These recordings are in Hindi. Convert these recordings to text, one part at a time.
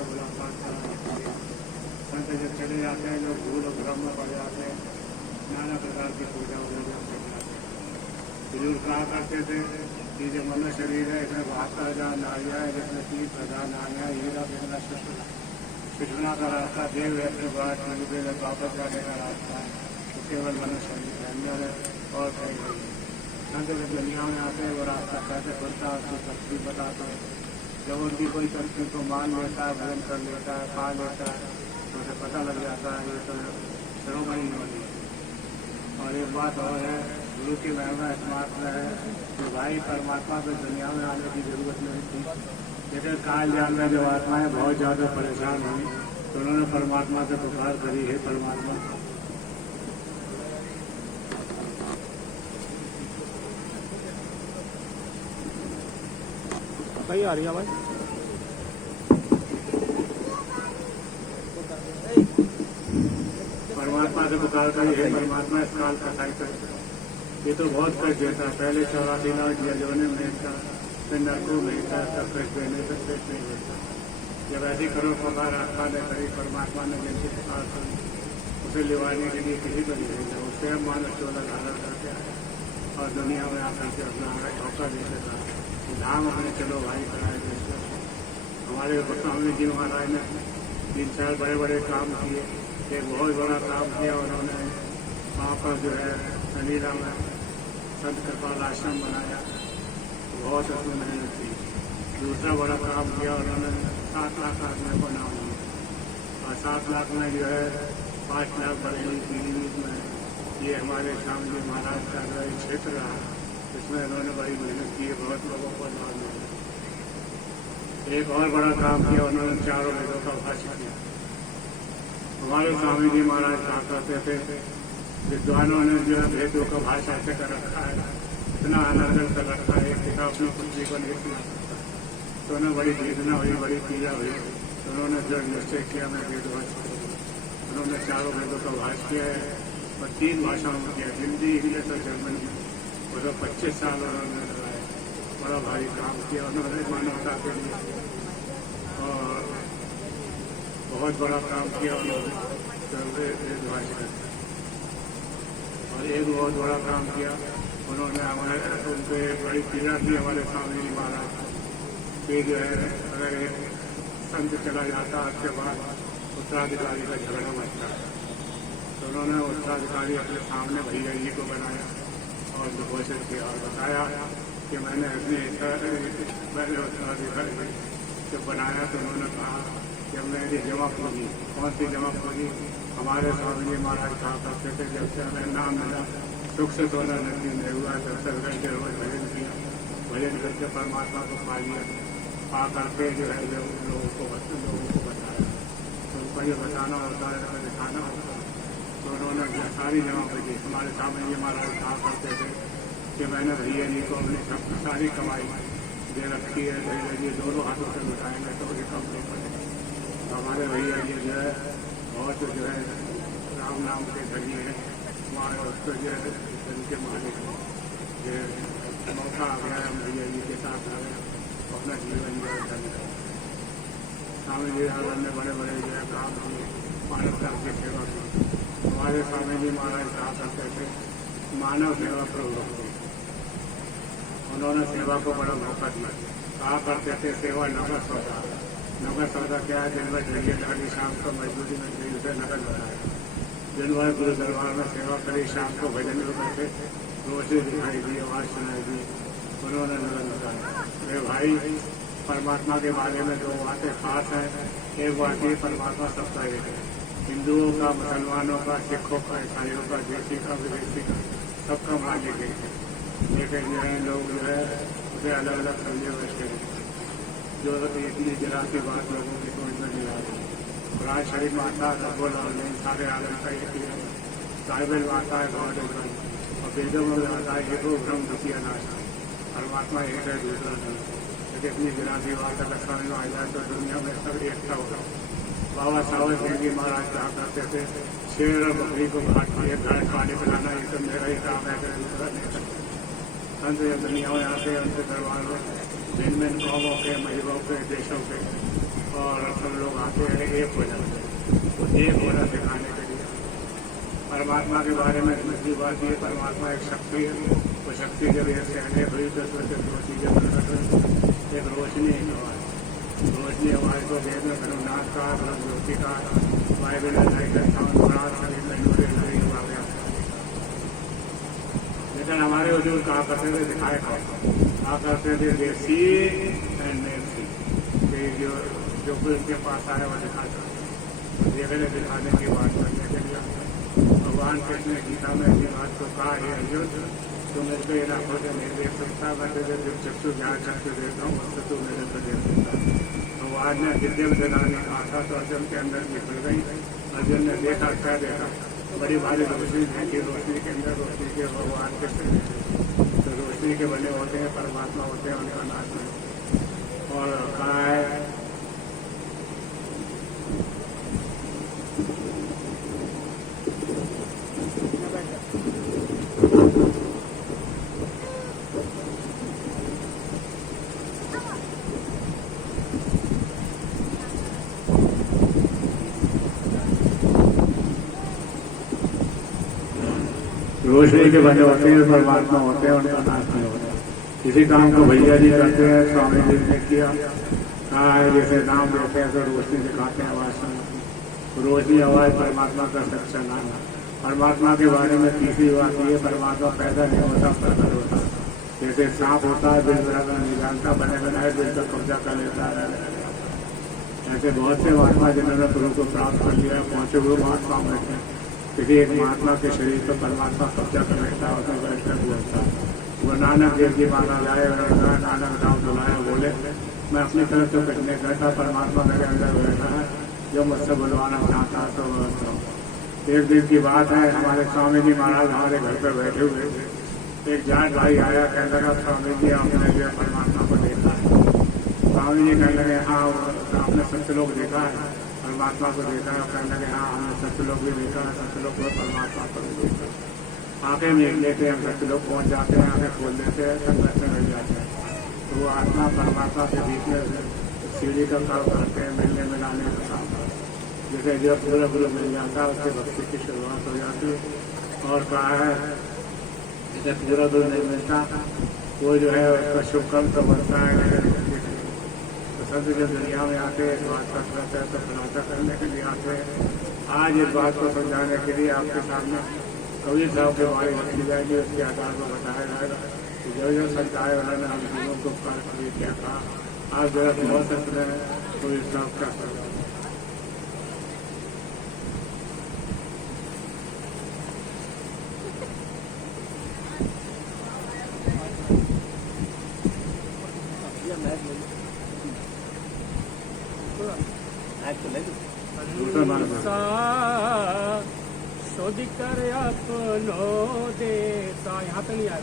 में मुलाकात कराने। संत जब चले जाते हैं लोग भूल और भ्रम में पड़ जाते हैं, नाना प्रकार की पूजा वूजा कर जाते हैं। बुजुर्ग कहा करते थे कि जो मनुष्य शरीर है इसमें 72,000 नारियाँ है, जिसमें 30,000 नारियाँ हीरा बिना सुषमा का रास्ता देव है, अपने बाद वापस जाने का रास्ता है, तो केवल मनुष्य शरीर के अंदर है और कहीं नहीं। संत जब दुनिया में आते हैं वो रास्ता कैसे खुलता है उसकी तस्वीर बताता है। जब उनकी कोई तस्वीर को मान लेता है, भजन कर लेता है, पा लेता है, तो उसे पता लग जाता है ये तो शिरोमणि होनी। और एक बात और है, गुरु की महिमा इस बात में है कि भाई परमात्मा को दुनिया में आने की जरूरत नहीं थी, लेकिन काल जाल में जब आत्माएं बहुत ज़्यादा परेशान हुई तो उन्होंने परमात्मा से पुकार करी है, परमात्मा सही आ रही है भाई। परमात्मा से पुकार करी है, परमात्मा इस काल का साई कर, ये तो बहुत कष्ट देता है। पहले 84 लाख यजोने में था, फिर नरकों में था, सब कष्ट देने से पेट नहीं देता। जब ऐसी करो पुकार आत्मा ने करी, परमात्मा ने जिनसे पुकार करी उसे लिवाने के लिए किसी को नहीं भेजा, उससे मानव चोला धारण करके आया और दुनिया में आकर के अपना धोखा देते था। धाम अपने चलो भाई कराए देते। हमारे गोस्वामी जी महाराज ने 3-4 बड़े बड़े काम किए। एक बहुत बड़ा काम किया उन्होंने, वहाँ पर जो है अलीला में संत कृपाल आश्रम बनाया, बहुत उसमें मेहनत की। दूसरा बड़ा काम किया उन्होंने, 7 लाख आदमी को नाम दिया और 7 लाख में जो है 5 लाख बरेली पीलीभीत में ये हमारे स्वामी जी महाराज का जो क्षेत्र रहा, इसमें उन्होंने बड़ी मेहनत की है, बहुत लोगों को लाभ मिला। एक और बड़ा काम किया उन्होंने, 4 वेदों का भाष्य किया। हमारे स्वामी जी महाराज कहा करते थे विद्वानों ने जो है वेदों का भाषा ऐसे कर रखा है, इतना आनंद कर रखा है, किताब में कुछ भी को नहीं सुना सकता। तो उन्हें बड़ी वेदना हुई, बड़ी पीड़ा हुई, तो उन्होंने जो निश्चय किया मैं वेद भाष करूँगा। उन्होंने 4 वेदों का भाष्य किया है और 3 भाषाओं में किया, हिंदी, इंग्लिश और जर्मनी। मतलब 25 साल उन्होंने लगाए, बड़ा भारी काम किया उन्होंने मानवता के लिए और बहुत बड़ा काम किया उन्होंने वेद भाषा। और एक बहुत बड़ा काम किया उन्होंने, हमारे उनके बड़ी पीड़ा थी हमारे स्वामी जी महाराज कि जो है अगर एक संत चला जाता उसके बाद उत्तराधिकारी का झगड़ा मचता है, तो उन्होंने उत्तराधिकारी अपने सामने भैया जी को बनाया और घोषित किया और बताया कि मैंने अपने उत्तराधिकारी जब बनाया तो उन्होंने कहा कि मेरी जमा पूंजी, कौन सी जमा पूंजी? हमारे स्वामी जी महाराज कहा करते थे जब से हमें नाम मिला सुख से सोना नसीब नहीं हुआ, जब से घंटे रोज भजन किया, भजन करके परमात्मा को पा लिया, पा करके जो है जब लोगों को बताया तो उनको ये बताना होता है, दिखाना होता है। तो उन्होंने सारी जमा पूंजी, हमारे स्वामी जी महाराज कहा करते थे कि मैंने भैया जी को अपनी सारी कमाई दे रखी है, भैया जी दोनों हाथों से उठाएंगे तो ये कम नहीं पड़ेगा। हमारे भैया जी जो है बहुत जो है राम नाम के धनी है, वहाँ उसको जो है धन के मालिक जो मौका आ गया है भैया जी के साथ आ गया, अपना जीवन जो है धन है। स्वामी जी महाराज ने बड़े बड़े जो है काम किए, मानवता की सेवा की। हमारे स्वामी जी महाराज कहा करते थे मानव सेवा प्रवृत्ति, उन्होंने सेवा को बड़ा मौका दिया। कहा करते थे सेवा नगर सौदा। नगर सौदा क्या है? दिन भर जाइए खाली, शाम को मजदूरी में गई उसे नगर बताया। दिन भर गुरु दरबार में सेवा करी, शाम को भजन में बैठे, रोशनी दिखाई दी, आवाज़ सुनाई दी, उन्होंने नगर बताया। मेरे भाई परमात्मा के बारे में 2 बातें खास हैं। एक बात ये, परमात्मा सबका एक है, हिंदुओं का, मुसलमानों का, सिखों का, ईसाइयों का, देशी का, विदेशी का, सबका मालिक है। लेकिन जो है लोग जो है उसे अलग अलग समझे बैठे हैं, जो इतनी जरा की बात लोगों की समझ में नहीं आ रही। कुरान शरीफ में आता है बोला नहीं, सारे आलम का एक ही है, बाइबल में आता है गॉड इज वन, और वेदों में आता है एको ब्रह्म द्वितीय नाश, परमात्मा एक है दूसरा नहीं। लेकिन इतनी जरा की बात अगर समझ में आ जाए तो दुनिया में सब एकता होगा। बाबा सावर सिंह जी महाराज कहा करते थे शेर और बकरी को घाट खाने पिलाना ये तो मेरा ही काम है, दूसरा नहीं करता। संत जब दुनिया में आते हैं उनके दरबार में भिन्न भिन्न कौमों के, मजहबों के, देशों के और सब लोग से एक हो जाते हैं, तो एक होना दिखाने के लिए। परमात्मा के बारे में दूसरी बात ये, परमात्मा एक शक्ति है। वो शक्ति जब ऐसे अनेक हुई तो उसमें से दो चीज़ें प्रकट हुई, एक रोशनी, एक आवाज़। रोशनी आवाज़ को वेद में धनुनाथ का, ज्योति का, बाइबल लेकिन हमारे वजूद कहा करते थे दिखाए कहा करते थे देसी एंड मेसी, जो कोई उनके पास आए वो दिखाता, देखने दिखाने की बात करने के लिए भगवान कृष्ण ने गीता में अपनी बात को कहा है, अर्जुन तो मेरे को ये आंखों से नहीं देख सकता, मैं तुझे जो चक्षु ज्ञान शक्ति देता हूँ उससे तू मेरे को देख सकता। भगवान ने विद्या दिलाने कहा था तो अर्जुन के अंदर निकल गई। अर्जुन ने देखा, क्या देखा, बड़ी भारी रोशनी है कि रोशनी के अंदर रोशनी के भगवान कृष्ण, तो रोशनी के बने होते हैं परमात्मा होते हैं, उनका नाश नहीं। और कहा है रोशनी के बने होते हैं परमात्मा होते हैं, उनका नाश नहीं होता। इसी काम को भैया जी करते हैं, स्वामी जी ने किया। कहा है जैसे नाम लेते हैं तो रोशनी दिखाते हैं, आवाज़ सुनते। रोशनी आवाज़ परमात्मा का सच्चा नाम है। परमात्मा के बारे में तीसरी बात ये, परमात्मा पैदा नहीं होता, प्रकट होता। जैसे सांप होता है, दिल बराबर नहीं जानता, बने बनाए दिल पर कब्जा कर लेता है। ऐसे बहुत से महात्मा जिन्होंने गुरु को प्राप्त कर लिया, पहुंचे हुए महात्मा बैठे, किसी एक महात्मा के शरीर पर परमात्मा कब्जा कर लेता है, उसमें बैठकर बोलता है। वो नानक देव जी माना लाए, नानक राम बुलाए, बोले मैं अपनी तरफ से कुछ नहीं कहता, परमात्मा मेरे अंदर बैठा है, जो मुझसे बुलवाना बनाता है तो बोलता हूँ। एक दिन की बात है, हमारे स्वामी जी महाराज हमारे घर पर बैठे हुए थे। एक जाट भाई आया, कहने लगा स्वामी जी आपने जो परमात्मा को देखा है। स्वामी जी कहने लगे हाँ आपने सत्य लोग देखा है, परमात्मा को देखा है। कहने लगे हाँ हमने सत्य लोग भी देखा है, सत्य लोग परमात्मा को भी देखा है। आंखें मेल लेते हैं, सत्य लोग पहुँच जाते हैं, आंखें खोल देते हैं, सब वैसे मिल जाते हैं। तो वो आत्मा परमात्मा के बीच में सीढ़ी का काम करते हैं, मिलने मिलाने का काम करते हैं। जैसे जो पूरा पूरा मिल जाता है उससे भक्ति की शुरुआत हो जाती है। और कहा है जैसे पूरा दूर नहीं मिलता वो जो है उसका शुभ कर्म तो बनता है, तो सब जो दुनिया में आते हैं इस बात का करते हैं, तो खुलासा करने के लिए आते हैं। आज इस बात को समझाने के लिए आपके सामने कबीर साहब के बारे में लिखी जाएगी, उसके आधार पर बताया जाएगा कि जो सच्चाई उन्होंने हम लोगों को कार्य कभी क्या कहा। आज जरा बहुत सत्य है कबीर साहब क्या कर शोध कर अपनो देता, यहाँ पे नहीं आया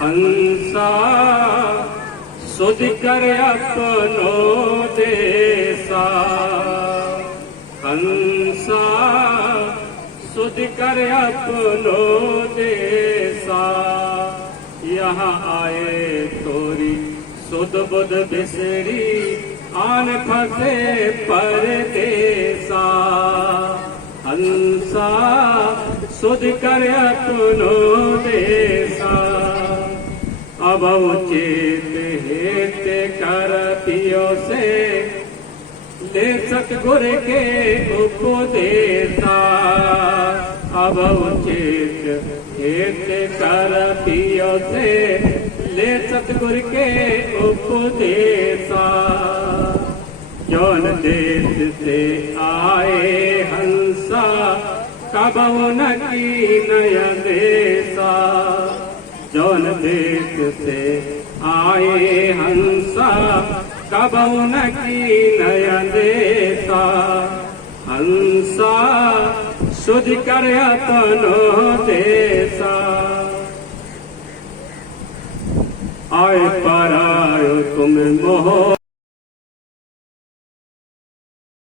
हंसा शोध कर अपनो देसा, हंसा सुध कर अपनो देसा। यहाँ आए तोरी सुध बुध बिसरी, आन फसे परदेसा। हंसा सुध कर अपनो देसा, अब उचित हेत कर पियो से, ले सतगुर के उपदेशा। अब उचित हेत कर पियो से, ले सतगुर के उपदेशा। जौन देश से आए हंसा, कबहु न की नय देसा। जौन देश से आए हंसा, कबहु न की नय देसा। हंसा शुद्ध कर अपनो देसा। आए पर आयो तुम मोह